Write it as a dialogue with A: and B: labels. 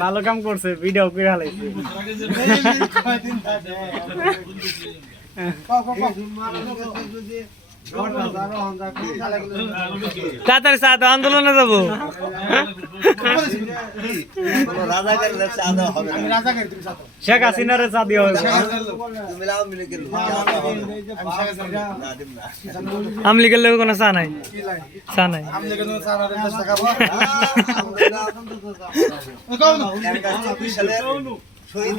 A: ভালো কাম করছে ভিডিও করে
B: কয়দিন
C: তাড়াতাড়ি সাদা আন্দোলনে যাব।
A: শেখ হাসিনার
D: চাঁদি
C: আমলি গেলে কোনো চা নাই। চা নাই।
D: শহীদ